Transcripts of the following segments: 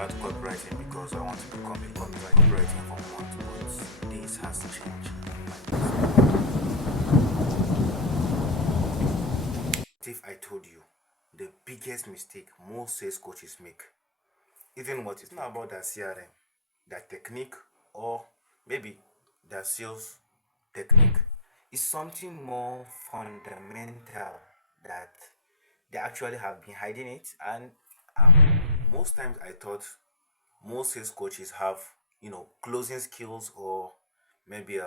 start copywriting because I want to become a copywriting for months, but this has changed. If I told you the biggest mistake most sales coaches make, even what it's not about their CRM, their technique, or maybe their sales technique, is something more fundamental that they actually have been hiding it. And um, most times I thought most sales coaches have closing skills, or maybe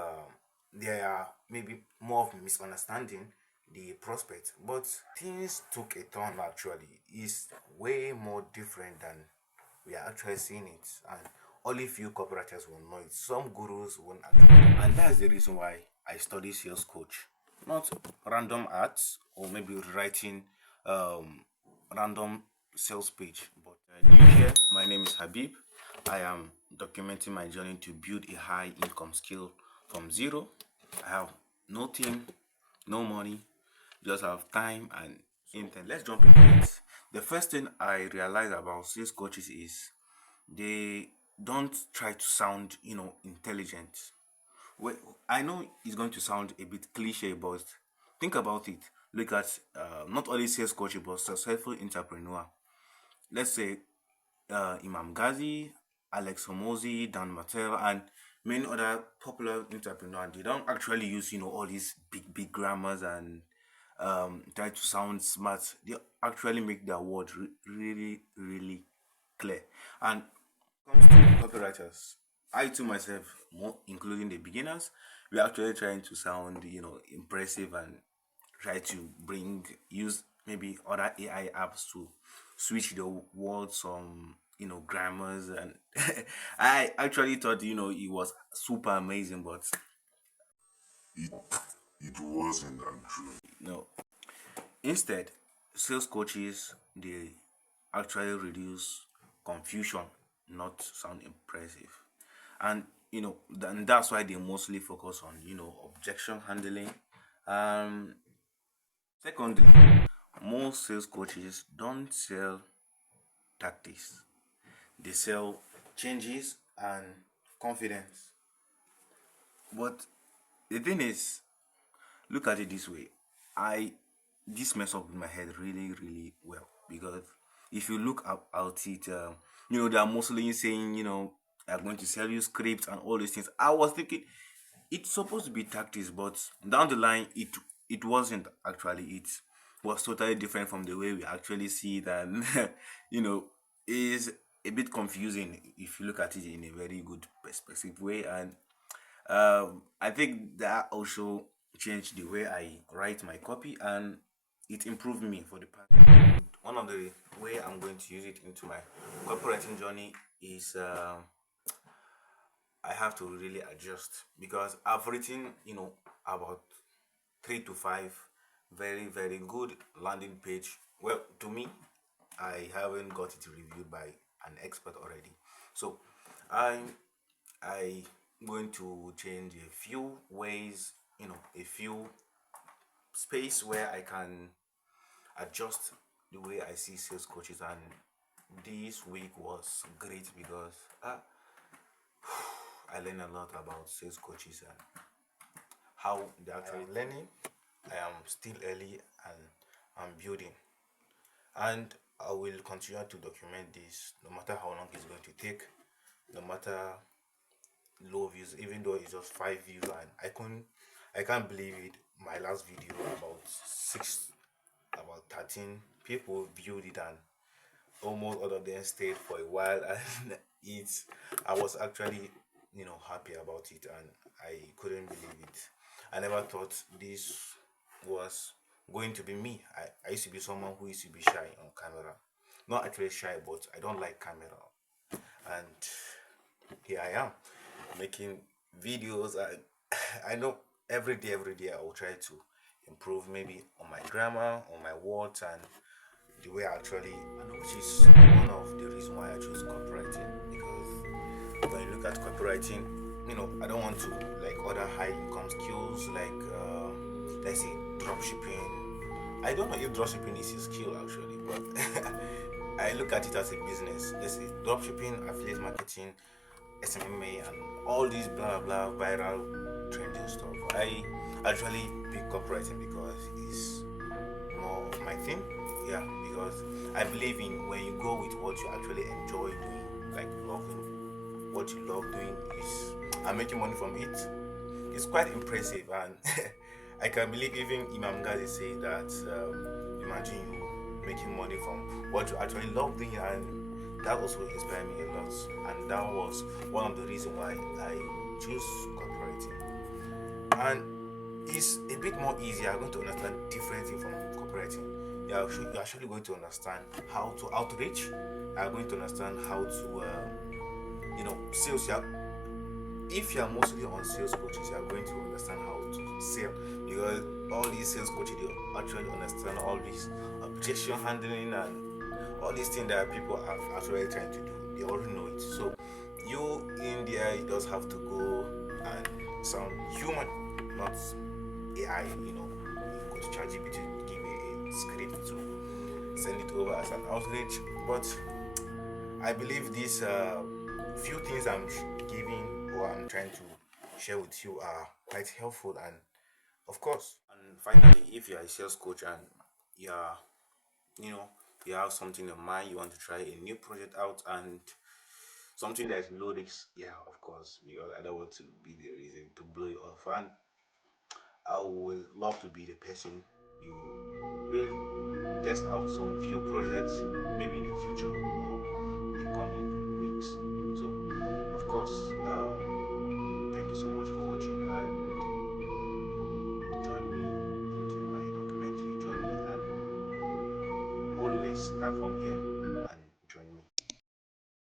they are maybe more of misunderstanding the prospect, but things took a turn. Actually, is way more different than we are actually seeing it, and only few copywriters will know it. Some gurus won't actually, and that's the reason why I study sales coach, not random ads or maybe writing random sales page. But new here, my name is Habib. I am documenting my journey to build a high income skill from zero. I have no team, no money, just have time and intent. Let's jump into it. The first thing I realized about sales coaches is they don't try to sound, intelligent. Well, I know it's going to sound a bit cliche, but think about it. Look at not only sales coach but successful entrepreneur. Let's say Imam Ghazi, Alex Homozi, Dan Mattel, and many other popular entrepreneurs. They don't actually use all these big grammars and try to sound smart. They actually make their words really clear. And comes to copywriters, I to myself, more including the beginners, we're actually trying to sound impressive and try to use maybe other AI apps to switch the words, some grammars, and I actually thought it was super amazing, but It it wasn't actually. no. Instead, sales coaches, they actually reduce confusion, not sound impressive. And and that's why they mostly focus on objection handling. Um Secondly, most sales coaches don't sell tactics. They sell changes and confidence. But the thing is, look at it this way. I This mess up in my head really well, because if you look up at it, they are mostly saying, I'm going to sell you scripts and all these things. I was thinking it's supposed to be tactics, but down the line, it wasn't actually. It was totally different from the way we actually see it, and is a bit confusing if you look at it in a very good perspective way. And I think that also changed the way I write my copy, and it improved me for the past. One of the way I'm going to use it into my copywriting journey is I have to really adjust, because I've written about 3 to 5 very good landing page. Well, to me, I haven't got it reviewed by an expert already, so I'm I going to change a few ways, a few space where I can adjust the way I see sales coaches. And this week was great because I learned a lot about sales coaches and how they actually learning. I am still early and I'm building, and I will continue to document this no matter how long it's going to take, no matter low views, even though it's just 5 views. And I can't believe it. My last video, about 13 people viewed it, and almost all of them stayed for a while. And I was actually happy about it, and I couldn't believe it. I never thought this was going to be me. I used to be someone who used to be shy on camera. Not actually shy, but I don't like camera. And here I am making videos. I know every day I will try to improve, maybe on my grammar, on my words, and the way I actually, which is one of the reasons why I chose copywriting. Because when you look at copywriting, I don't want to like other high income skills like let's say drop shipping. I don't know if dropshipping is a skill actually, but I look at it as a business. Let's say dropshipping, affiliate marketing, SMMA, and all these blah blah viral trending stuff. I actually pick copywriting because it's more of my thing. Yeah, because I believe in when you go with what you actually enjoy doing, like loving what you love doing is and making money from it. It's quite impressive, and I can believe even Imam Ghazi say that imagine you making money from what you actually love doing, and that also inspired me a lot. And that was one of the reasons why I choose copywriting. And it's a bit more easier. You're going to understand different things from copywriting. You're actually going to understand how to outreach. You're going to understand how to, sales. If you are mostly on sales coaches, you are going to understand how to sell because all these sales coaches they actually understand all this objection handling and all these things that people are actually trying to do. They already know it. So you in there, you just have to go and sound human, not AI. You go to ChatGPT, give me a script to send it over as an outreach. But I believe these few things I'm giving or I'm trying to share with you are quite helpful, and of course, and finally, if you're a sales coach and you're, you know, you have something in mind, you want to try a new project out and something that's low risk, yeah, of course, because I don't want to be the reason to blow you off, and I would love to be the person you will test out some few projects maybe in the future.